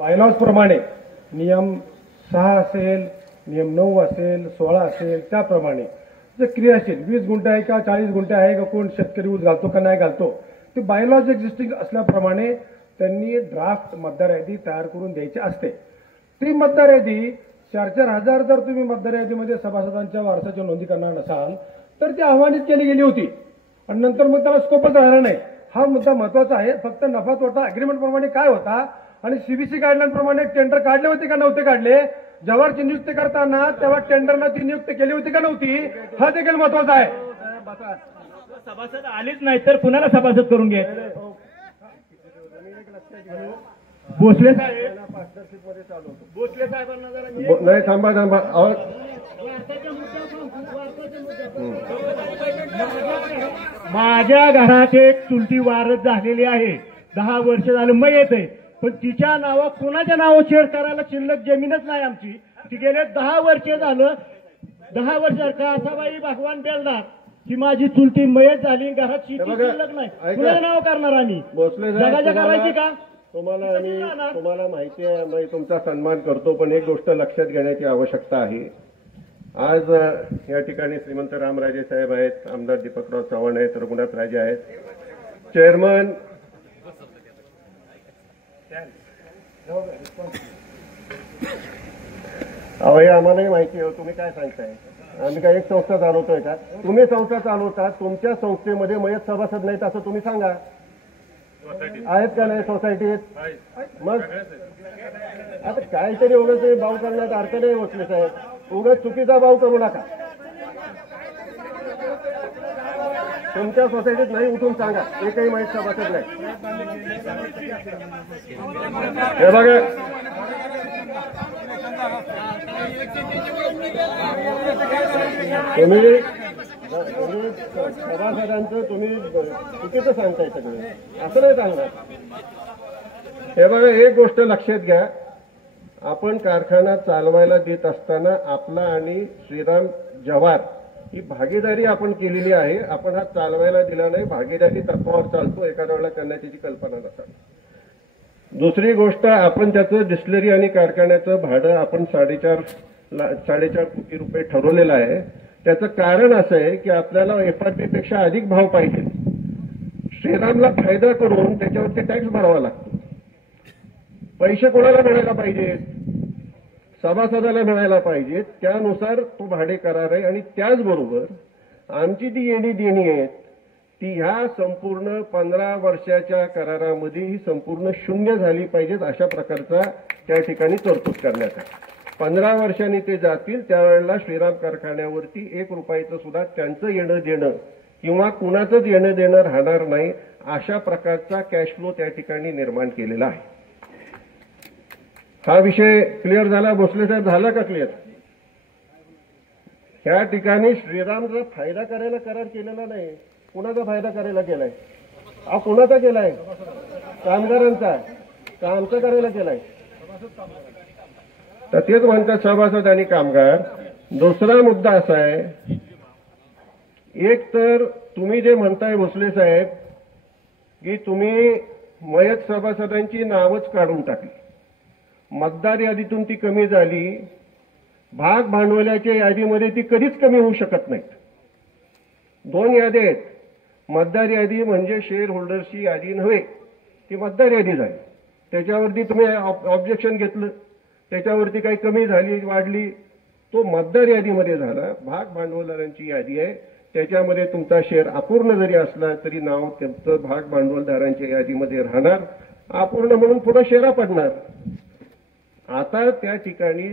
Bylaws प्रमाणे नियम 6 असेल, नियम 9 असेल, 16 असेल, त्याप्रमाणे जे क्रियाशील 20 गुंठे आहे का 40 गुंठे आहे का, कोण शेतकरी ऊस घालतो का नाही घालतो, ते बायलॉज एक्झिस्टिंग असल्याप्रमाणे त्यांनी ड्राफ्ट मतदार यादी तयार करून द्यायची असते. ती मतदार यादी 4-4 हजार जर तुम्ही मतदार यादीमध्ये सभासदांच्या वारसाच्या नोंदी करणार नसाल तर ती आव्हानित केली गेली होती आणि नंतर मग त्याला स्कोपच राहिला नाही. हा मुद्दा महत्वाचा आहे. फक्त नफा तोटा अग्रीमेंट प्रमाणे काय होता आणि सीबीसी गाईडलाईन प्रमाणे टेंडर काढले होते का नव्हते काढले, जवारची नियुक्ती करताना तेव्हा टेंडरनं ती नियुक्ती केली होती का नव्हती, हा देखील महत्वाचा आहे. सभासद आलेच नाही तर कुणाला सभासद करून घ्या. भोसले साहेब भोसले साहेबांना जरा नाही, थांबा थांबा. माझ्या घरात एक चुलती वारस झालेली आहे, 10 वर्ष झालं मयत आहे, पण तिच्या नावावर कुणाच्या नावावर शेअर करायला शिल्लक जमीनच नाही आमची. ती गेले 10 वर्ष झालं. 10 वर्ष का असा बाई भगवान बेलदार की माझी चुलती मयत झाली, घरात शेती शिल्लक नाही, कुणाच्या नाव करणार आम्ही? जगाच्या करायची का? तुम्हाला माहिती आहे, आम्ही तुमचा सन्मान करतो, पण एक गोष्ट लक्षात घेण्याची आवश्यकता आहे. आज या ठिकाणी श्रीमंत रामराजे साहेब आहेत, आमदार दीपकराव चव्हाण आहेत, रघुनाथ राजे आहेत, चेअरमन अहो, आम्हालाही माहिती आहे. तुम्ही काय सांगताय? आम्ही काय एक संस्था चालवतोय का? तुम्ही संस्था चालवता, तुमच्या संस्थेमध्ये मयत सभासद नाहीत असं तुम्ही सांगा. आहेत का नाही सोसायटीत? मग आता काहीतरी उगाच भाव करण्यात अर्थ नाही. भोसले साहेब, उगाच चुकीचा भाव करू नका. तुमच्या सोसायटीत नाही उठून सांगा एकही मयत सभासद नाही. हे बघा, तुम्ही सभासदांचं तुम्ही चुकीचं सांगताय सगळं, असं नाही सांगणार. हे बघा, एक गोष्ट लक्षात घ्या, आपण कारखाना चालवायला देत असताना आपला आणि श्रीराम जव्हार ही भागीदारी आपण केलेली आहे. आपण हा चालवायला दिला नाही, भागीदारी तत्वावर चालतो. एखाद्या वेळेला त्यांना त्याची कल्पना नसावी. दुसरी गोष्ट, आपण त्याचं डिस्टिलरी आणि कारखान्याचं भाडं आपण 4.5 कोटी रुपये ठरवलेलं आहे. त्याचं कारण असं आहे की आपल्याला एफआरपीपेक्षा अधिक भाव पाहिजे. श्रीरामला फायदा करून त्याच्यावरती टॅक्स भरावा लागतो. पैसे कोणाला मिळायला पाहिजेत? सभासदाला मिळायला पाहिजेत. त्यानुसार तो भाडे करार आहे. आणि त्याचबरोबर आमची ती येणी देणी आहेत ती ह्या संपूर्ण 15 वर्षाच्या करारामध्ये ही संपूर्ण शून्य झाली पाहिजेत, अशा प्रकारचा त्या ठिकाणी तरतूद करण्यात आहे. 15 वर्षांनी ते जातील त्यावेळेला श्रीराम कारखान्यावरती 1 रुपयाचं सुद्धा त्यांचं येणं देणं किंवा कुणाचंच येणं देणं राहणार नाही, अशा प्रकारचा कॅश फ्लो त्या ठिकाणी निर्माण केलेला आहे. हा विषय क्लिअर झाला? भोसले साहेब, झाला का क्लिअर? ह्या ठिकाणी श्रीरामचा फायदा करायला करार केलेला नाही. कुणाचा फायदा करायला केलाय? हा कुणाचा केलाय? कामगारांचा का आमचा करायला केलाय? तर तेच म्हणतात सभासद आणि कामगार. दुसरा मुद्दा असा आहे, एक तर तुम्ही जे म्हणताय भोसले साहेब की तुम्ही मयत सभासदांची नावच काढून टाकली, मतदार यादीतून ती कमी झाली, भाग भांडवलाच्या यादीमध्ये ती कधीच कमी होऊ शकत नाहीत. 2 याद्या आहेत. मतदार यादी म्हणजे शेअर होल्डर्सची यादी नव्हे, ती मतदार यादी झाली. त्याच्यावरती तुम्ही ऑब्जेक्शन घेतलं, त्याच्यावरती काही कमी झाली वाढली, तो मतदार यादीमध्ये झाला. भाग भांडवलदारांची यादी आहे, त्याच्यामध्ये तुमचा शेअर अपूर्ण जरी असला तरी नाव त्यांचं भाग भांडवलदारांच्या यादीमध्ये राहणार, अपूर्ण म्हणून पुढे शेरा पडणार. आता त्या ठिकाणी